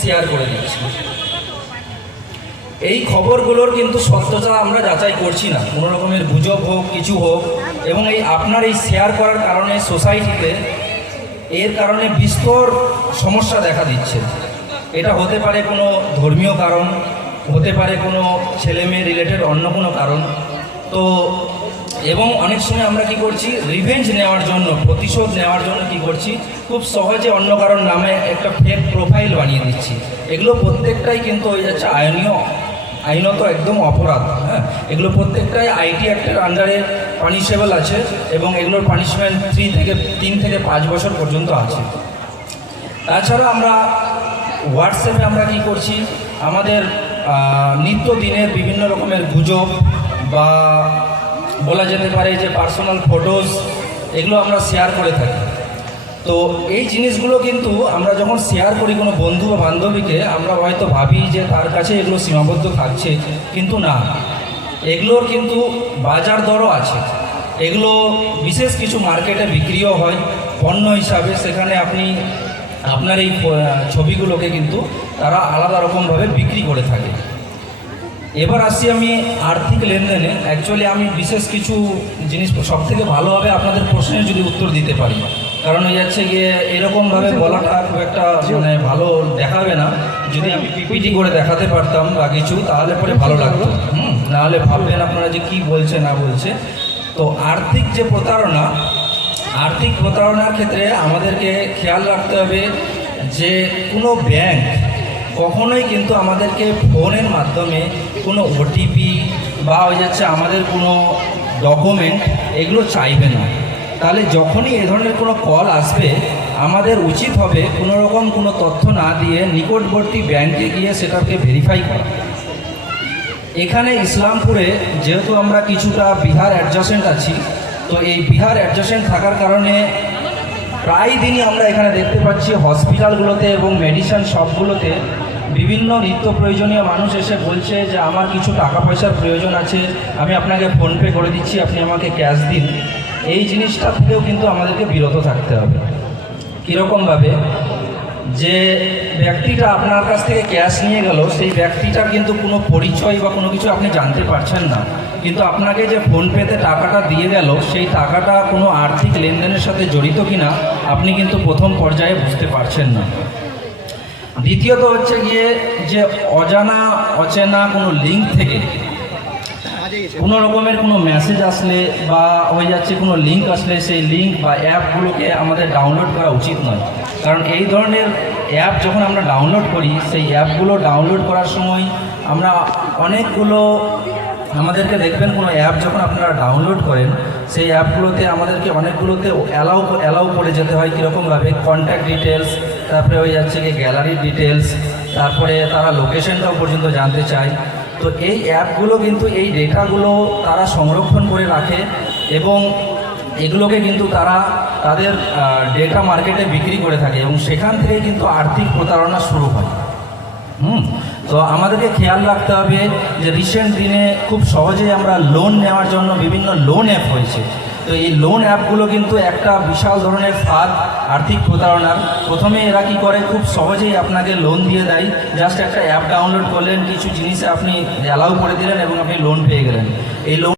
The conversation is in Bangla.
শেয়ার করে দিচ্ছি। এই খবরগুলোর কিন্তু সত্যতা আমরা যাচাই করছি না। কোনো রকমের গুজব হোক, কিছু হোক, এবং এই আপনার এই শেয়ার করার কারণে সোসাইটিতে এর কারণে বিস্তর সমস্যা দেখা দিচ্ছে। এটা হতে পারে কোনো ধর্মীয় কারণ, হতে পারে কোনো ছেলে মেয়ে রিলেটেড অন্য কোনো কারণ। তো এবং অনেক সময় আমরা কি করছি রিভেঞ্জ নেওয়ার জন্য, প্রতিশোধ নেওয়ার জন্য কি করছি, খুব সহজে অন্য কারোর নামে একটা ফেক প্রোফাইল বানিয়ে দিচ্ছি। এগুলো প্রত্যেকটাই কিন্তু হয়ে যাচ্ছে আইনীয়, আইনত একদম অপরাধ হ্যাঁ? এগুলো প্রত্যেকটাই আইটি অ্যাক্টের আন্ডারে পানিশেবল আছে এবং এগুলোর পানিশমেন্ট থ্রি থেকে, তিন থেকে পাঁচ বছর পর্যন্ত আছে। তাছাড়া আমরা হোয়াটসঅ্যাপে আমরা কি করছি, আমাদের নিত্যদিনের বিভিন্ন রকমের গুজব বা বলা যেতে পারে যে পার্সোনাল ফটোজ এগুলো আমরা শেয়ার করে থাকি। তো এই জিনিসগুলো কিন্তু আমরা যখন শেয়ার করি কোনো বন্ধু বা বান্ধবীকে, আমরা হয়তো ভাবি যে তার কাছে এগুলো সীমাবদ্ধ থাকছে, কিন্তু না। এগুলোর কিন্তু বাজার দরও আছে। এগুলো বিশেষ কিছু মার্কেটে বিক্রিও হয়। পণ্য হিসাবে সেখানে আপনি, আপনার এই ছবিগুলোকে কিন্তু তারা আলাদা রকমভাবে বিক্রি করে থাকে। এবার আসছি আমি আর্থিক লেনদেনে। অ্যাকচুয়ালি আমি বিশেষ কিছু জিনিস সব থেকে ভালো হবে আপনাদের প্রশ্নের যদি উত্তর দিতে পারি। কারণ ওই যাচ্ছে গিয়ে এরকমভাবে বলাটা খুব একটা মানে ভালো দেখাবে না। যদি আমি পিপিটি করে দেখাতে পারতাম বা কিছু তাহলে পরে ভালো লাগতো। হুম নাহলে ভাববেন আপনারা যে কি বলছে না বলছে। তো আর্থিক যে প্রতারণা আর্থিক প্রতারণার ক্ষেত্রে আমাদেরকে খেয়াল রাখতে হবে যে কোনো ব্যাংক কখনোই কিন্তু আমাদেরকে ফোনের মাধ্যমে কোনো ওটিপি বা হয়ে যাচ্ছে আমাদের কোনো ডকুমেন্ট এগুলো চাইবে না। তাহলে যখনই এ ধরনের কোনো কল আসবে, আমাদের উচিত হবে কোনো রকম কোনো তথ্য না দিয়ে নিকটবর্তী ব্যাংকে গিয়ে সেটাকে ভেরিফাই করা। এখানে ইসলামপুরে যেহেতু আমরা কিছুটা বিহার অ্যাডজাসেন্ট আছি, তো এই বিহার অ্যাডজাসেন্ট থাকার কারণে প্রায় দিনই আমরা এখানে দেখতে পাচ্ছি হসপিটালগুলোতে এবং মেডিসিন শপগুলোতে বিভিন্ন নিত্য প্রয়োজনীয় মানুষ এসে বলছে যে আমার কিছু টাকা পয়সার প্রয়োজন আছে, আমি আপনাকে ফোনপে করে দিচ্ছি, আপনি আমাকে ক্যাশ দিন। এই জিনিসটা থেকেও কিন্তু আমাদেরকে বিরত থাকতে হবে। কীরকমভাবে? যে ব্যক্তিটা আপনার কাছ থেকে ক্যাশ নিয়ে গেল, সেই ব্যক্তিটার কিন্তু কোনো পরিচয় বা কোনো কিছু আপনি জানতে পারছেন না। কিন্তু আপনাকে যে ফোনপেতে টাকাটা দিয়ে গেল, সেই টাকাটা কোনো আর্থিক লেনদেনের সাথে জড়িত কিনা, আপনি কিন্তু প্রথম পর্যায়ে বুঝতে পারছেন না। দ্বিতীয়ত হচ্ছে গিয়ে যে অজানা, অচেনা কোনো লিঙ্ক থেকে কোনো রকমের কোনো মেসেজ আসলে বা হয়ে যাচ্ছে কোনো লিঙ্ক আসলে, সেই লিঙ্ক বা অ্যাপগুলোকে আমাদের ডাউনলোড করা উচিত নয়। কারণ এই ধরনের অ্যাপ যখন আমরা ডাউনলোড করি, সেই অ্যাপগুলো ডাউনলোড করার সময় আমরা অনেকগুলো আমাদেরকে দেখবেন কোনো অ্যাপ যখন আপনারা ডাউনলোড করেন, সেই অ্যাপগুলোতে আমাদেরকে অনেকগুলোতে অ্যালাউ অ্যালাউ করে যেতে হয় কীরকমভাবে। কন্ট্যাক্ট ডিটেলস তারপরে হয়ে যাচ্ছে কি গ্যালারির ডিটেলস তারপরে তারা লোকেশনটাও পর্যন্ত জানতে চায়। তো এই অ্যাপগুলো কিন্তু এই ডেটাগুলো তারা সংরক্ষণ করে রাখে এবং এগুলোকে কিন্তু তারা তাদের ডেটা মার্কেটে বিক্রি করে থাকে এবং সেখান থেকে কিন্তু আর্থিক প্রতারণা শুরু হয়। হুম? তো আমাদেরকে খেয়াল রাখতে হবে যে রিসেন্ট দিনে খুব সহজেই আমরা লোন নেওয়ার জন্য বিভিন্ন লোন অ্যাপ হয়েছে। তো এই লোন অ্যাপগুলো কিন্তু একটা বিশাল ধরনের ফাঁদ আর্থিক প্রতারণার। প্রথমে এরা কি করে? খুব সহজেই আপনাকে লোন দিয়ে দেয়। জাস্ট একটা অ্যাপ ডাউনলোড করলেন, কিছু জিনিস আপনি অ্যালাউ করে দিলেন এবং আপনি লোন পেয়ে গেলেন। এই লোন